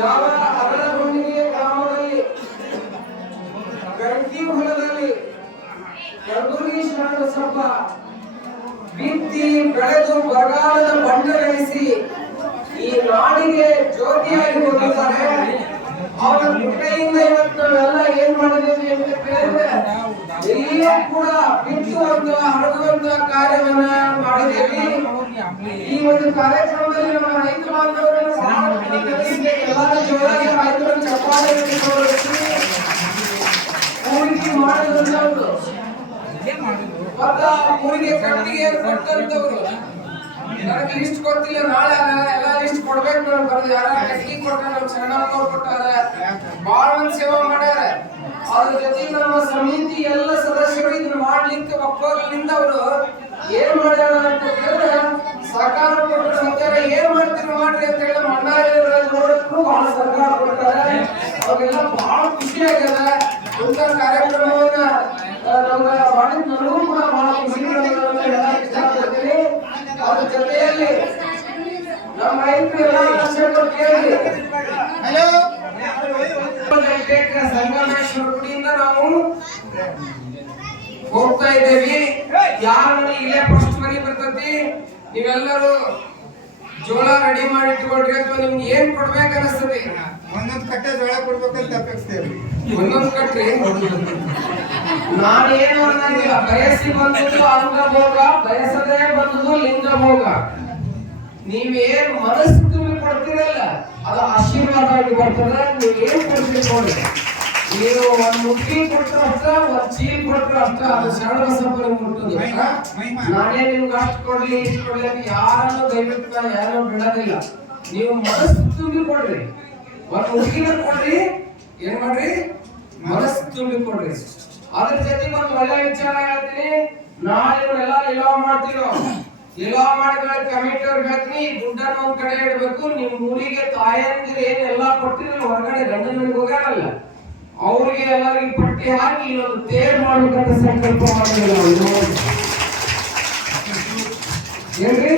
ಯಾವ ಅರಳಗುಂಡಿಗೆ ಗ್ರಾಮದಲ್ಲಿ ಗಂಟಿ ಹೊಲದಲ್ಲಿ ಕಲಬುರಗಿ ಶರಣ ಸಭ ಬಿತ್ತಿ ಬೆಳೆದು ಬರಗಾಲದ ಬಂಡಗಳಿಸಿ ಈ ನಾಡಿಗೆ ಜ್ಯೋತಿಯಾಗಿ ಹೋಗಿದ್ದಾರೆ. ಅವರ ಕೃಪೆಯಿಂದ ಇವತ್ತು ನಾವೆಲ್ಲ ಏನ್ ಮಾಡಿದ್ದೇವೆ ಅಂತ ಕೇಳಿದ್ರೆ ಎಲ್ಲಿಯೂ ಕೂಡ ಬಿತ್ತುವಂತ ಹರಡುವಂತ ಕಾರ್ಯವನ್ನ ಮಾಡಿದ್ದೇವೆ. ಈ ಒಂದು ಕಾರ್ಯಕ್ರಮದಲ್ಲಿ ನಮ್ಮ ರೈತ ಬಾಂಧವರನ್ನು ಎಲ್ಲರೂ ಜೋರಾಗಿ ರೈತರನ್ನು ಚಪ್ಪಾಳೆ ಕೂಡಿಕೆ ಮಾಡಿದಂತವ್ರು ಮತ್ತ ಊರಿಗೆ ಕಟ್ಟಿಗೆ ಕೊಟ್ಟಂತವ್ರು ನನಗೆ ಲಿಸ್ಟ್ ಕೊಟ್ಟಿಲ್ಲ, ನಾಳೆ ಎಲ್ಲ ಲಿಸ್ಟ್ ಕೊಡ್ಬೇಕು. ನಾನು ಬರೋದು ಯಾರ ಕಟ್ಟಿಗೆ ಕೊಟ್ಟಾರ, ನಮ್ಮ ಶರಣಪ್ಪವ್ರು ಕೊಟ್ಟಾರ, ಬಹಳ ಮಂದಿ ಸೇವಾ ಮಾಡ್ಯಾರ. ಅದ್ರ ಜೊತೆಗೆ ನಮ್ಮ ಸಮಿತಿ ಎಲ್ಲ ಸದಸ್ಯರು ಇದನ್ನ ಮಾಡ್ಲಿಕ್ಕೆ ಒಪ್ಪಲಿಂದ ಅವರು ಏನ್ ಮಾಡ್ಯಾರ ಅಂತ ಕೇಳಿದ್ರೆ ಸಹಕಾರ ಕೊಟ್ಟರೆ ಅಂತಾರೆ. ಏನ್ ಮಾಡ್ತೀರಿ ಮಾಡ್ರಿ ಅಂತ ಹೇಳಿ ಮಣ್ಣಾರ ನೋಡಕ್ಕೂ ಬಹಳ ಸಹಕಾರ ಕೊಡ್ತಾರೆ. ಅವಾಗೆಲ್ಲ ಬಹಳ ಖುಷಿ ಆಗ್ಯದ. ಇಂಥ ಕಾರ್ಯಕ್ರಮವನ್ನ ನಮ್ಗೆ ಮಾಡಿದ ನನಗೂ ಕೂಡ ಬಹಳ ಖುಷಿ ಇಷ್ಟಪಡ್ತೀನಿ. ಅದ್ರ ಜೊತೆಯಲ್ಲಿ ನಮ್ಮ ರೈತರು ಎಲ್ಲ ಲಕ್ಷಗಳು ಕೇಳಿ ಸಂಗಮೇಶ್ವರ ಗುಡಿಯಿಂದ ನಾವು ಹೋಗ್ತಾ ಇದ್ದೇವೆ. ಯಾರ ಮನೆ ಇಲ್ಲೇ ಫಸ್ಟ್ ಮನೆ ಬರ್ತತಿ, ನೀವೆಲ್ಲರೂ ಜೋಳ ರೆಡಿ ಮಾಡಿ ಇಟ್ಕೊಳ್ರಿ. ಅಥವಾ ನಿಮ್ಗೆ ಏನ್ ಕೊಡ್ಬೇಕು ಅನಿಸ್ತದೆ, ಒಂದೊಂದು ಕಟ್ಟೆ ಜೋಳ ಕೊಡ್ಬೇಕಂತ ಅಪೇಕ್ಷಿಸ್ತೇವೆ. ಒಂದೊಂದು ಕಟ್ರಿ. ನಾನೇನು ಅನ್ನಂಗಿಲ್ಲ, ಬಯಸಿ ಬಂದದ್ದು ಅಂಗಭೋಗ, ಬಯಸದೇ ಬಂದದ್ದು ಲಿಂಗಭೋಗ. ನೀವೇನ್ ಮನಸ್ಸು ತುಂಬಿ ಕೊಡ್ತೀರಲ್ಲ ಅದು ಆಶೀರ್ವಾದ ಆಗಿ ಬರ್ತದೆ. ನೀವೇನ್ ಕೊಡ್ತೀರಿ ನೋಡಿ, ನೀವು ಒಂದ್ ಮುಟ್ಟಿ ಕೊಟ್ಟರು ಅಷ್ಟ, ಒಂದ್ ಚೀಲ್ ಕೊಟ್ಟರು ಅಷ್ಟ, ಅದು ಶರಣ ಬಸಪ್ಪನ ಮುಟ್ಟುದು. ನಾನೇ ನಿಮ್ಗೆ ಅಷ್ಟು ಕೊಡ್ಲಿ ಇಷ್ಟು ಕೊಡ್ಲಿ ಅಂತ ಯಾರನ್ನು ದಯವಿಟ್ಟು ಯಾರು ಬಿಡೋದಿಲ್ಲ. ನೀವು ಮನಸ್ಸು ತುಂಬಿ ಕೊಡ್ರಿ, ಒಂದ್ ಮುಟ್ಟಿನ ಕೊಡ್ರಿ, ಏನ್ ಮಾಡ್ರಿ, ಮನಸ್ಸು ತುಂಬಿ ಕೊಡ್ರಿ. ಅದ್ರ ಜೊತೆಗೆ ಒಂದು ಒಳ್ಳೆ ವಿಚಾರ ಹೇಳ್ತೀನಿ. ನಾಳೆ ಎಲ್ಲ ಇಲಾವ್ ಮಾಡ್ತೀರೋ, ಇಲಾವ್ ಮಾಡಿದ್ರೆ ಕಮಿಟಿ ಅವ್ರು ಬೇಕ್ರಿ, ದುಡ್ಡನ್ನು ಒಂದ್ ಕಡೆ ಇಡ್ಬೇಕು. ನಿಮ್ ಊರಿಗೆ ತಾಯಂದಿರು ಏನೆಲ್ಲಾ ಕೊಟ್ಟಿರಲ್ಲ, ಹೊರಗಡೆ ಗಂಡನ ಮನೆಗೆ ಹೋಗ್ಯಾರಲ್ಲ, ಅವ್ರಿಗೆ ಎಲ್ಲರಿಗೆ ಪಟ್ಟಿ ಹಾಕಿ ಇಲ್ಲೊಂದು ತೇರ್ ಮಾಡ್ಬೇಕಂತ ಸಂಕಲ್ಪ ಮಾಡಿದ್ರು. ಏನ್ರಿ,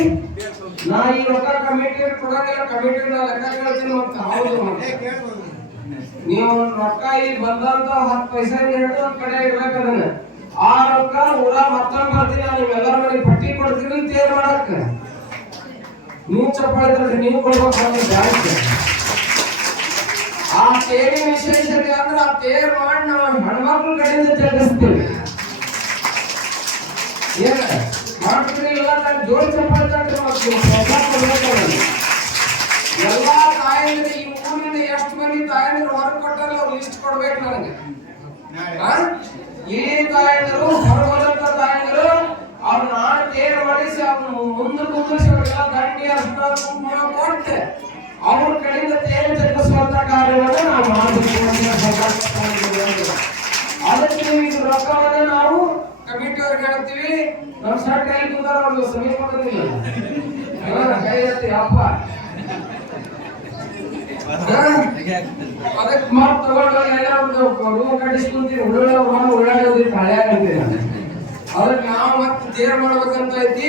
ನಾ ಈ ರೊಕ್ಕ ಕಮಿಟಿ ಕೊಡೋದಿಲ್ಲ, ಕಮಿಟಿ ಲೆಕ್ಕ ಕೇಳ್ತೀನಿ ಅಂತ. ಹೌದು, ನೀವು ರೊಕ್ಕ ಇಲ್ಲಿ ಬಂದಂತ 10 ಪೈಸೆ ಹಿಡಿದು ಒಂದ್ ಕಡೆ ಇಡ್ಬೇಕು. ಅದನ್ನ ಆ ರೊಕ್ಕ ಊರ ಮತ್ತೊಂದು ಬರ್ತೀನಿ, ನೀವೆಲ್ಲರ ಮನೆ ಪಟ್ಟಿ ಕೊಡ್ತೀರಿ ತೇರ್ ಮಾಡಕ್. ನೀವು ಚಪ್ಪಾಳೆ ನೀವು ಕೊಡ್ಬೇಕು ಜಾಸ್ತಿ. ಆ ತೇರಿನ ವಿಶೇಷತೆ ಅಂದ್ರೆ ಆ ತೇರ್ ಮಾಡಿ ನಾವು ಹೆಣ್ಮಕ್ಳ ಕಡೆಯಿಂದ ಜಗಿಸ್ತೀವಿ. ಏನ ಮಾಡ್ತೀರಿ ಇಲ್ಲ, ನಾನು ಜೋಡಿ ಚಪ್ಪಾಳೆ ಎಲ್ಲಾ ತಾಯಂದ್ರೆ ಈ ಊರಿನ ಎಷ್ಟು ಮಂದಿ ತಾಯಂದ್ರು ಹೊರಗೆ ಕೊಟ್ಟಾರ ಅವ್ರು ಲಿಸ್ಟ್ ಕೊಡ್ಬೇಕು ನನಗೆ. ಈ ತಾಯಂದ್ರು ಹೊರಗೋದಂತ ತಾಯಂದ್ರು ಅವ್ರು ನಾನು ತೇರು ಮಾಡಿಸಿ ಅವ್ರು ಮುಂದೆ ಕುಂದಿಸಿ ಅವ್ರಿಗೆಲ್ಲ ದಂಡಿ ಅರ್ಶನ ಕುಂಕುಮ ಕೊಟ್ಟೆ ಅವ್ರ ಕಡೆಯಿಂದ ತೇರು ಜಗಿಸುವಂತ ಕಾರ್ಯವನ್ನು ನಾವು ಮಾಡಬೇಕು. ಅದಕ್ಕೆ ನೀವು ರೊಕ್ಕವನ್ನ ನಾವು ಕಮಿಟಿ ಅವ್ರಿಗೆ ಹೇಳ್ತೀವಿ. ನಮ್ಮ ಸರ್ಟ್ ಎಲ್ಲಿ ಕುಂದಾರ ಅವ್ರಿಗೆ ಸಮೀಪ ಬಂದಿಲ್ಲ, ಕೈ ಎತ್ತಿ ಅಪ್ಪ ಅದಕ್ಕೆ ಮಾತು ತಗೊಂಡು ರೂಮ್ ಕಟ್ಟಿಸ್ಕೊಂತೀವಿ. ಉಳ್ಳಾಡಿ ಹಳೆಯಾಗಂತೀವಿ. ಅದಕ್ಕೆ ನಾವು ಮತ್ತೆ ತೇರ ಮಾಡ್ಬೇಕಂತ ಐತಿ.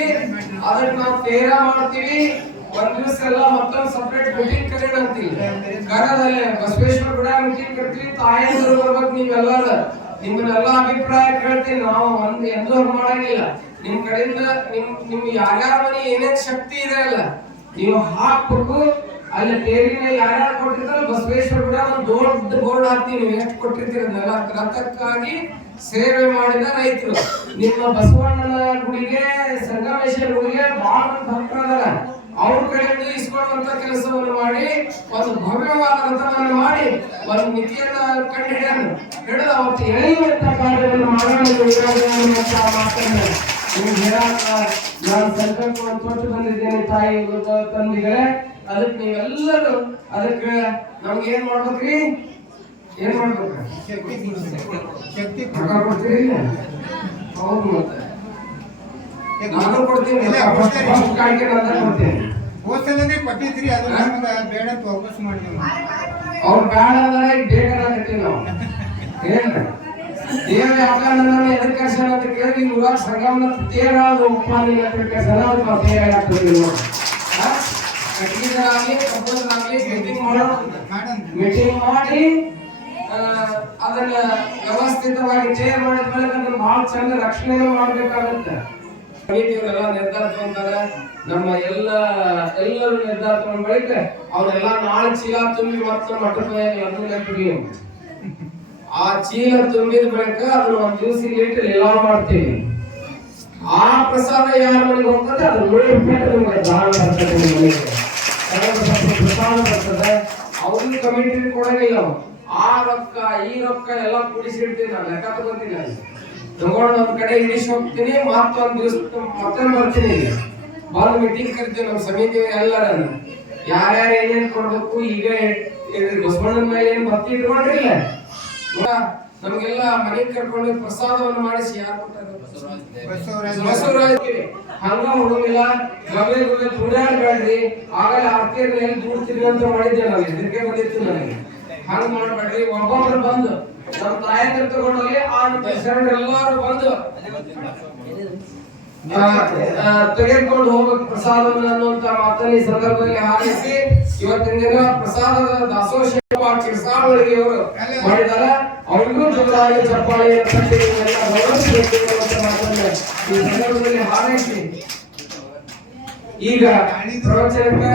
ಅದಕ್ಕೆ ನಾವು ತೇರ ಮಾಡ್ತೀವಿ. ಒಂದ್ ದಿವಸ ಎಲ್ಲ ಮತ್ತೊಂದು ಸಪ್ರೇಟ್ ಮೀಟಿಂಗ್ ಕರೆಯೋಣ ಅಂತೀವಿ. ಕರದಲ್ಲಿ ಬಸವೇಶ್ವರ ಗುಡ ಮೀಟಿಂಗ್ ಕರ್ತೀವಿ. ತಾಯಂದ್ರು ಬರ್ಬೇಕು, ನೀವೆಲ್ಲರ ನಿಮ್ಮನ್ನೆಲ್ಲ ಅಭಿಪ್ರಾಯ ಕೇಳ್ತೀನಿ. ನಾವು ಎಂದೂ ಮಾಡಂಗಿಲ್ಲ. ನಿಮ್ ಕಡೆಯಿಂದ ನಿಮ್ ಯಾರ್ಯಾರ ಮನೆ ಏನೇನ್ ಶಕ್ತಿ ಇದೆ ಅಲ್ಲ ನೀವು ಹಾಕ್ಬೇಕು. ಅಲ್ಲಿ ತೇರಿನ ಯಾರ್ಯಾರು ಕೊಟ್ಟಿರ್ತಾರ ಬಸವೇಶ್ವರ ಕೂಡ ಒಂದು ದೊಡ್ಡ ಬೋರ್ಡ್ ಹಾಕ್ತೀವಿ. ನೀವು ಎಷ್ಟು ಕೊಟ್ಟಿರ್ತೀರಲ್ಲ ರಥಕ್ಕಾಗಿ ಸೇವೆ ಮಾಡಿದ ರೈತರು. ನಿಮ್ಮ ಬಸವಣ್ಣನ ಗುಡಿಗೆ, ಸಂಗಮೇಶ್ವರ ಗುಡಿಗೆ ಬಹಳ ಭಕ್ತರದಾರ. ಅವ್ರ ಕಡೆಯಿಂದ ಇಸ್ಕೊಳ್ಳುವಂತ ಕೆಲಸವನ್ನು ಮಾಡಿ ಒಂದು ಭವ್ಯವಾದ ರಥವನ್ನು ಮಾಡಿ ಒಂದು ಮಿತಿಯನ್ನ ಕಂಡು ಹಿಡಿದು ಅವತ್ತು ಎಳೆಯುವಂತ ಕಾರ್ಯವನ್ನು ಮಾಡೋಣ. ನಾನು ಸಂಕಲ್ಪವನ್ನು ತೊಟ್ಟು ಬಂದಿದ್ದೇನೆ ತಾಯಿ ತಂದಿಗಳೇ. ಅದಕ್ಕೆ ನೀವೆಲ್ಲರೂ ಅದಕ್ಕೆ ನಮ್ಗೆ ಏನ್ ಮಾಡ್ಬೇಕ್ರಿ, ಏನ್ ಮಾಡ್ಬೇಕು, ಶಕ್ತಿ ಕೊಡ್ತೀರಿ. ಹೌದು, ಮತ್ತೆ ನಾನು ಕೊಡ್ತೀನಿ, ಹೋದ್ಸಲನೇ ಕೊಟ್ಟಿದ್ರಿ, ಅದು ಬೇಡ ಅಂತ ವಾಪಸ್ ಮಾಡ್ತೀವಿ. ಅವ್ರು ಬೇಡ ಅಂದ್ರೆ ಬೇಕಾಗತ್ತೀವಿ ನಾವು. ಏನ್ ದೇವ ಯಾಕಂದ್ರೆ ಎದಕ್ಕೆ ಕರ್ಸಣ ಅಂತ ಕೇಳಿ ಊರಾಗ ಸಂಗಮನ ತೇರ ಉಪ್ಪಾನಿ ತೇರ ಆಗ್ತದೆ. ಕಟ್ಟಿಗೆದಾಗಲಿ ಕಬ್ಬದಾಗಲಿ ಮೀಟಿಂಗ್ ಮಾಡೋಣ. ಮಾಡೋಣ. ಮೀಟಿಂಗ್ ಮಾಡಿ ಅದನ್ನ ವ್ಯವಸ್ಥಿತವಾಗಿ ಚೇರ್ ಮಾಡಿದ ಮೇಲೆ ಅದನ್ನ ಬಹಳ ಚಂದ ರಕ್ಷಣೆ ಮಾಡ್ಬೇಕಾಗತ್ತೆ. ಸಮಿತಿಯವರೆಲ್ಲ ನಿರ್ಧಾರ ತಗೊಂತಾರೆ, ನಮ್ಮ ಎಲ್ಲರೂ ನಿರ್ಧಾರ ತಗೊಂಡ ಬಳಿಕ ಅವರೆಲ್ಲ ನಾಳೆ ಚೀಲ ತುಂಬಿ ಮತ್ತೆ ಮಠದ ನೆನಪಿರ್ಲಿ. ಆ ಚೀಲ ತುಂಬಿದ ಬಳಿಕ ಅದನ್ನ ಒಂದ್ ದಿವಸ ಇಟ್ಟು ಲೀಲಾ ಮಾಡ್ತೀವಿ. ಆ ಪ್ರಸಾದ ಯಾರ ಮನೆಗೆ ಹೋಗ್ತದೆ ಅದು 100 ರೂಪಾಯಿ ನಿಮ್ಗೆ ದಾನ ಬರ್ತದೆ. ನಿಮ್ಮ ಮನೆಗೆ ಪ್ರಸಾದ ಬರ್ತದೆ. ಅವ್ರಿಗೆ ಕಮಿಟಿ ಕೊಡಂಗಿಲ್ಲ. ಆ ರೊಕ್ಕ ಈ ರೊಕ್ಕ ಎಲ್ಲ ಕೂಡಿಸಿಡ್ತೀನಿ, ನಾನು ಲೆಕ್ಕ ತಗೋತೀನಿ. ಅಲ್ಲಿ ತಗೊಂಡು ಒಂದ್ ಕಡೆ ಇಳಿಸಿ ಹೋಗ್ತೀನಿ, ಮತ್ತೊಂದ್ ದಿವಸ ಮತ್ತೆ ಬರ್ತೀನಿ. ಬಂದು ಮೀಟಿಂಗ್ ಕರಿತೀವಿ ನಮ್ಮ ಸಮಿತಿ ಎಲ್ಲರನ್ನ. ಯಾರ್ಯಾರು ಏನೇನ್ ಕೊಡ್ಬೇಕು ಈಗ ಬಸವಣ್ಣನ ಮೇಲೆ ಏನ್ ಭಕ್ತಿ ಇಟ್ಕೊಂಡ್ರಿಲ್ಲ, ನಮಗೆಲ್ಲ ಮನೆಗೆ ಕರ್ಕೊಂಡು ಪ್ರಸಾದವನ್ನು ಮಾಡಿಸಿ ಯಾರು ಬಸವರಾಜ್ ಹಂಗ ಹುಡುಗಿಲ್ಲ. ಗವೆ ದುಡ್ಯಾಡ್ಬೇಡ್ರಿ, ಆಗಲೇ ಆರ್ತಿಯರ್ನ ಎಲ್ಲಿ ದುಡ್ತೀರಿ ಅಂತ ಮಾಡಿದ್ದೆ. ನಾನು ಇದಕ್ಕೆ ಬಂದಿತ್ತು ನನಗೆ. ಹಂಗ ಮಾಡ್ಬೇಡ್ರಿ. ಒಬ್ಬೊಬ್ರು ಬಂದು ನಮ್ಮ ತಾಯಂದ್ರ ತಗೊಂಡೋಗಿ ಆ ಶರಣರೆಲ್ಲರೂ ಬಂದು ತೆಗೆದುಕೊಂಡು ಹೋಗ್ಬೇಕು ಪ್ರಸಾದವನ್ನು ಅನ್ನುವಂತ ಮಾತನ್ನು ಈ ಸಂದರ್ಭದಲ್ಲಿ ಹಾರಿಸಿ ಇವತ್ತಿನ ದಿನ ಪ್ರಸಾದದ ದಾಸೋಹ ಕಿರ್ಸಾವಳಿಗೆ ಅವರು ಮಾಡಿದ್ದಾರೆ. ಅವ್ರಿಗೂ ಜೊತೆಯಾಗಿ ಚಪ್ಪಾಳಿ ಈ ಸಂದರ್ಭದಲ್ಲಿ ಹಾರೈಸಿ ಈಗ ಪ್ರವಚನಕ್ಕೆ